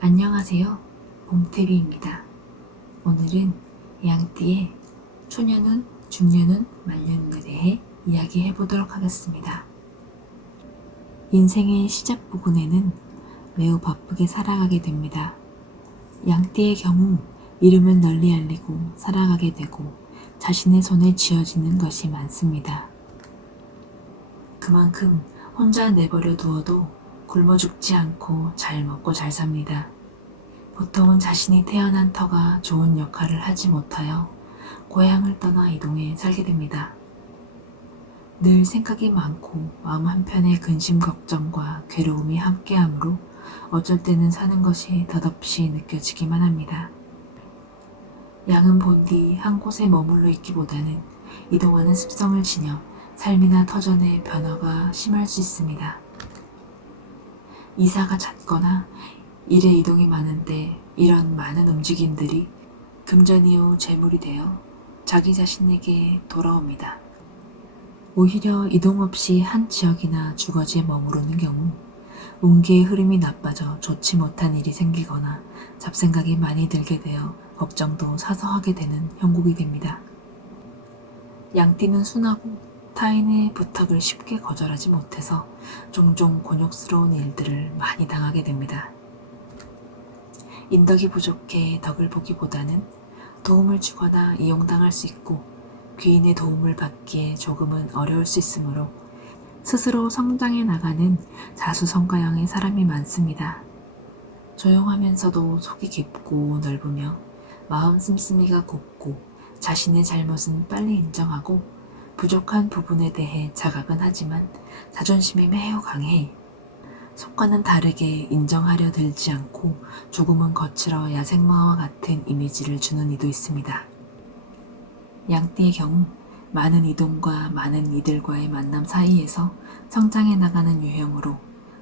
안녕하세요. 봄TV입니다. 오늘은 양띠의 초년운, 중년운, 말년운에 대해 이야기해 보도록 하겠습니다. 인생의 시작 부근에는 매우 바쁘게 살아가게 됩니다. 양띠의 경우 이름을 널리 알리고 살아가게 되고 자신의 손에 쥐어지는 것이 많습니다. 그만큼 혼자 내버려 두어도 굶어 죽지 않고 잘 먹고 잘 삽니다. 보통은 자신이 태어난 터가 좋은 역할을 하지 못하여 고향을 떠나 이동해 살게 됩니다. 늘 생각이 많고 마음 한편에 근심 걱정과 괴로움이 함께하므로 어쩔 때는 사는 것이 덧없이 느껴지기만 합니다. 양은 본디 한 곳에 머물러 있기보다는 이동하는 습성을 지녀 삶이나 터전의 변화가 심할 수 있습니다. 이사가 잦거나 일에 이동이 많은데 이런 많은 움직임들이 금전 이후 재물이 되어 자기 자신에게 돌아옵니다. 오히려 이동 없이 한 지역이나 주거지에 머무르는 경우 운기의 흐름이 나빠져 좋지 못한 일이 생기거나 잡생각이 많이 들게 되어 걱정도 사서 하게 되는 형국이 됩니다. 양띠는 순하고 타인의 부탁을 쉽게 거절하지 못해서 종종 곤욕스러운 일들을 많이 당하게 됩니다. 인덕이 부족해 덕을 보기보다는 도움을 주거나 이용당할 수 있고 귀인의 도움을 받기에 조금은 어려울 수 있으므로 스스로 성장해 나가는 자수성가형의 사람이 많습니다. 조용하면서도 속이 깊고 넓으며 마음 씀씀이가 곱고 자신의 잘못은 빨리 인정하고 부족한 부분에 대해 자각은 하지만 자존심이 매우 강해 속과는 다르게 인정하려 들지 않고 조금은 거칠어 야생마와 같은 이미지를 주는 이도 있습니다. 양띠의 경우 많은 이동과 많은 이들과의 만남 사이에서 성장해 나가는 유형으로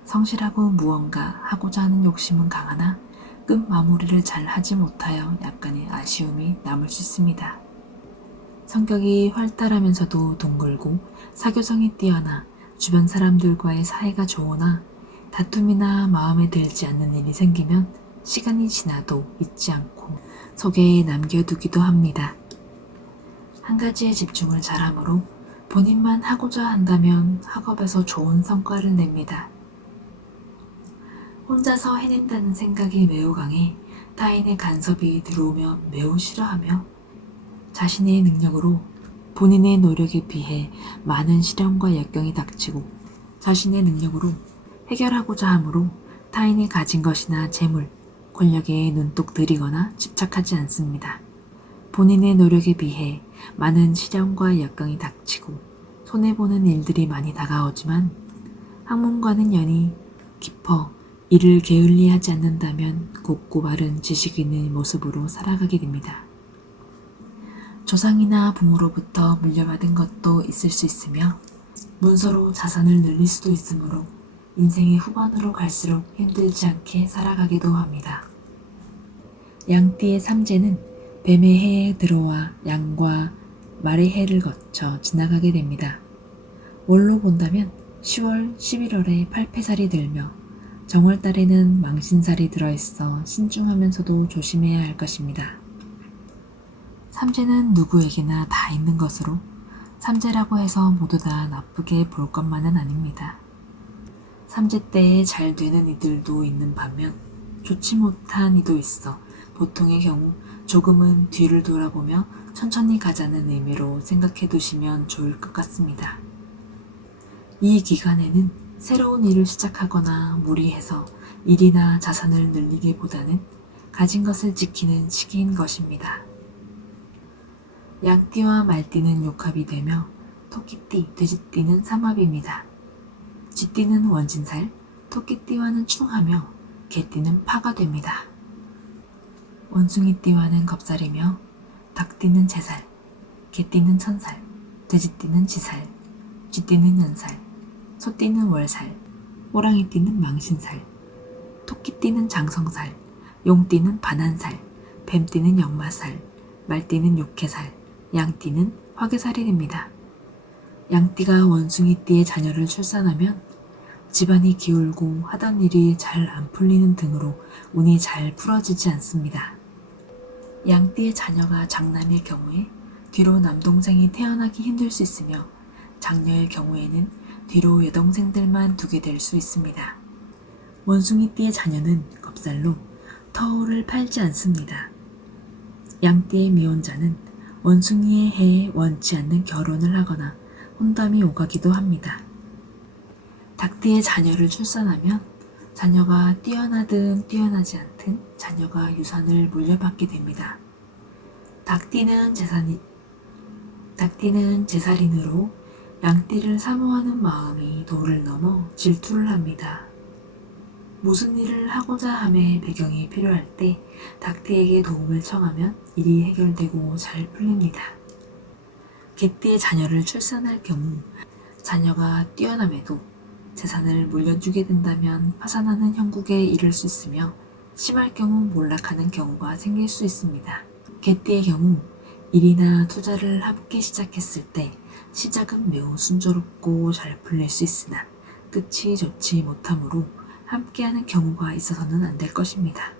성실하고 무언가 하고자 하는 욕심은 강하나 끝 마무리를 잘 하지 못하여 약간의 아쉬움이 남을 수 있습니다. 성격이 활달하면서도 둥글고 사교성이 뛰어나 주변 사람들과의 사이가 좋으나 다툼이나 마음에 들지 않는 일이 생기면 시간이 지나도 잊지 않고 속에 남겨두기도 합니다. 한 가지에 집중을 잘하므로 본인만 하고자 한다면 학업에서 좋은 성과를 냅니다. 혼자서 해낸다는 생각이 매우 강해 타인의 간섭이 들어오면 매우 싫어하며 자신의 능력으로 본인의 노력에 비해 많은 시련과 역경이 닥치고 자신의 능력으로 해결하고자 하므로 타인이 가진 것이나 재물, 권력에 눈독 들이거나 집착하지 않습니다. 본인의 노력에 비해 많은 시련과 역경이 닥치고 손해보는 일들이 많이 다가오지만 학문과는 연이 깊어 이를 게을리하지 않는다면 곱고 바른 지식인의 모습으로 살아가게 됩니다. 조상이나 부모로부터 물려받은 것도 있을 수 있으며 문서로 자산을 늘릴 수도 있으므로 인생의 후반으로 갈수록 힘들지 않게 살아가기도 합니다. 양띠의 삼재는 뱀의 해에 들어와 양과 말의 해를 거쳐 지나가게 됩니다. 월로 본다면 10월, 11월에 팔패살이 들며 정월달에는 망신살이 들어있어 신중하면서도 조심해야 할 것입니다. 삼재는 누구에게나 다 있는 것으로 삼재라고 해서 모두 다 나쁘게 볼 것만은 아닙니다. 삼재 때에 잘 되는 이들도 있는 반면 좋지 못한 이도 있어 보통의 경우 조금은 뒤를 돌아보며 천천히 가자는 의미로 생각해 두시면 좋을 것 같습니다. 이 기간에는 새로운 일을 시작하거나 무리해서 일이나 자산을 늘리기보다는 가진 것을 지키는 시기인 것입니다. 양띠와 말띠는 육합이 되며 토끼띠, 돼지띠는 삼합입니다. 쥐띠는 원진살, 토끼띠와는 충하며 개띠는 파가 됩니다. 원숭이띠와는 겁살이며 닭띠는 재살, 개띠는 천살, 돼지띠는 지살, 쥐띠는 연살, 소띠는 월살, 호랑이띠는 망신살, 토끼띠는 장성살, 용띠는 반한살, 뱀띠는 역마살, 말띠는 육해살, 양띠는 화개살이 됩니다. 양띠가 원숭이띠의 자녀를 출산하면 집안이 기울고 하던 일이 잘 안 풀리는 등으로 운이 잘 풀어지지 않습니다. 양띠의 자녀가 장남일 경우에 뒤로 남동생이 태어나기 힘들 수 있으며 장녀의 경우에는 뒤로 여동생들만 두게 될 수 있습니다. 원숭이띠의 자녀는 겁살로 터울을 팔지 않습니다. 양띠의 미혼자는 원숭이의 해에 원치 않는 결혼을 하거나 혼담이 오가기도 합니다. 닭띠의 자녀를 출산하면 자녀가 뛰어나든 뛰어나지 않든 자녀가 유산을 물려받게 됩니다. 닭띠는 제살인으로 양띠를 사모하는 마음이 도를 넘어 질투를 합니다. 무슨 일을 하고자 함에 배경이 필요할 때 닭띠에게 도움을 청하면 일이 해결되고 잘 풀립니다. 개띠의 자녀를 출산할 경우 자녀가 뛰어남에도 재산을 물려주게 된다면 파산하는 형국에 이를 수 있으며 심할 경우 몰락하는 경우가 생길 수 있습니다. 개띠의 경우 일이나 투자를 함께 시작했을 때 시작은 매우 순조롭고 잘 풀릴 수 있으나 끝이 좋지 못하므로 함께하는 경우가 있어서는 안 될 것입니다.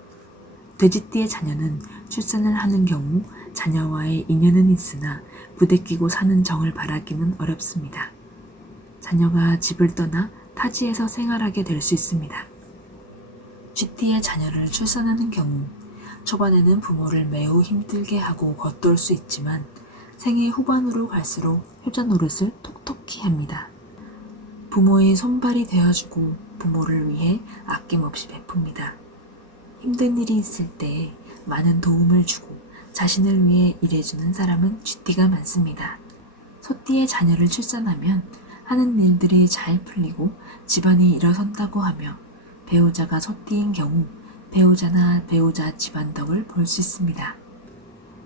돼지띠의 자녀는 출산을 하는 경우 자녀와의 인연은 있으나 부대끼고 사는 정을 바라기는 어렵습니다. 자녀가 집을 떠나 타지에서 생활하게 될 수 있습니다. 쥐띠의 자녀를 출산하는 경우 초반에는 부모를 매우 힘들게 하고 겉돌 수 있지만 생애 후반으로 갈수록 효자 노릇을 톡톡히 합니다. 부모의 손발이 되어주고 부모를 위해 아낌없이 베풉니다. 힘든 일이 있을 때 많은 도움을 주고 자신을 위해 일해주는 사람은 쥐띠가 많습니다. 소띠의 자녀를 출산하면 하는 일들이 잘 풀리고 집안이 일어선다고 하며 배우자가 소띠인 경우 배우자나 배우자 집안덕을 볼 수 있습니다.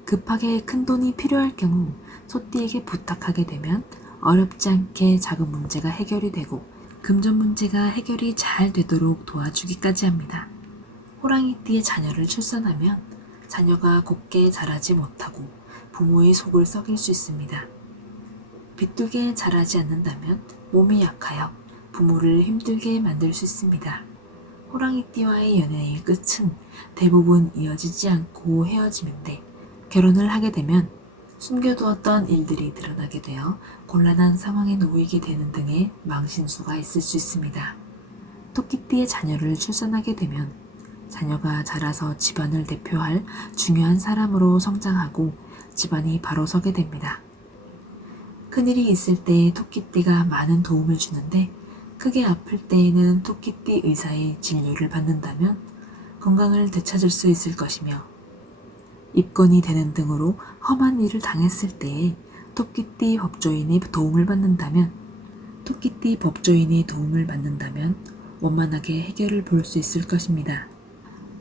급하게 큰 돈이 필요할 경우 소띠에게 부탁하게 되면 어렵지 않게 작은 문제가 해결이 되고 금전 문제가 해결이 잘 되도록 도와주기까지 합니다. 호랑이띠의 자녀를 출산하면 자녀가 곱게 자라지 못하고 부모의 속을 썩일 수 있습니다. 비뚤게 자라지 않는다면 몸이 약하여 부모를 힘들게 만들 수 있습니다. 호랑이띠와의 연애의 끝은 대부분 이어지지 않고 헤어짐인데 결혼을 하게 되면 숨겨두었던 일들이 드러나게 되어 곤란한 상황에 놓이게 되는 등의 망신수가 있을 수 있습니다. 토끼띠의 자녀를 출산하게 되면 자녀가 자라서 집안을 대표할 중요한 사람으로 성장하고 집안이 바로 서게 됩니다. 큰일이 있을 때 토끼띠가 많은 도움을 주는데 크게 아플 때에는 토끼띠 의사의 진료를 받는다면 건강을 되찾을 수 있을 것이며 입건이 되는 등으로 험한 일을 당했을 때에 토끼띠 법조인의 도움을 받는다면 원만하게 해결을 볼 수 있을 것입니다.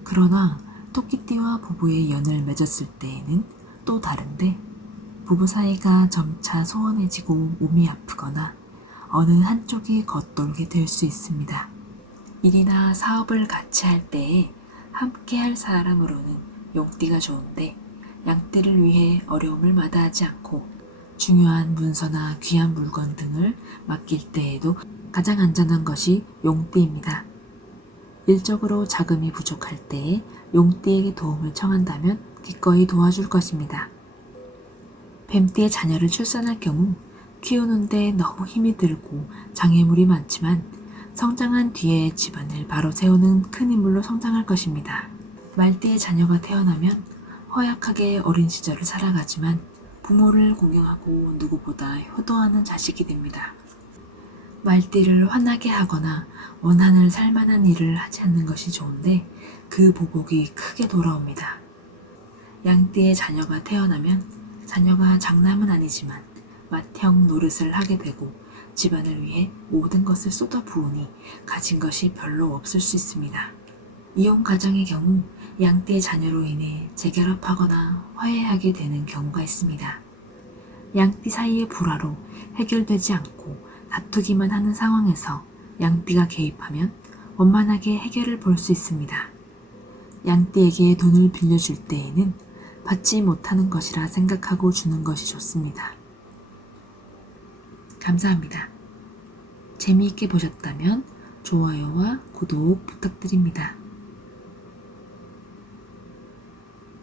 그러나 토끼띠와 부부의 연을 맺었을 때에는 또 다른데 부부 사이가 점차 소원해지고 몸이 아프거나 어느 한쪽이 겉돌게 될 수 있습니다. 일이나 사업을 같이 할 때에 함께 할 사람으로는 용띠가 좋은데 양띠를 위해 어려움을 마다하지 않고 중요한 문서나 귀한 물건 등을 맡길 때에도 가장 안전한 것이 용띠입니다. 일적으로 자금이 부족할 때에 용띠에게 도움을 청한다면 기꺼이 도와줄 것입니다. 뱀띠의 자녀를 출산할 경우 키우는데 너무 힘이 들고 장애물이 많지만 성장한 뒤에 집안을 바로 세우는 큰 인물로 성장할 것입니다. 말띠의 자녀가 태어나면 허약하게 어린 시절을 살아가지만 부모를 공경하고 누구보다 효도하는 자식이 됩니다. 말띠를 화나게 하거나 원한을 살만한 일을 하지 않는 것이 좋은데 그 보복이 크게 돌아옵니다. 양띠의 자녀가 태어나면 자녀가 장남은 아니지만 맏형 노릇을 하게 되고 집안을 위해 모든 것을 쏟아부으니 가진 것이 별로 없을 수 있습니다. 이혼 가정의 경우 양띠의 자녀로 인해 재결합하거나 화해하게 되는 경우가 있습니다. 양띠 사이의 불화로 해결되지 않고 다투기만 하는 상황에서 양띠가 개입하면 원만하게 해결을 볼 수 있습니다. 양띠에게 돈을 빌려줄 때에는 받지 못하는 것이라 생각하고 주는 것이 좋습니다. 감사합니다. 재미있게 보셨다면 좋아요와 구독 부탁드립니다.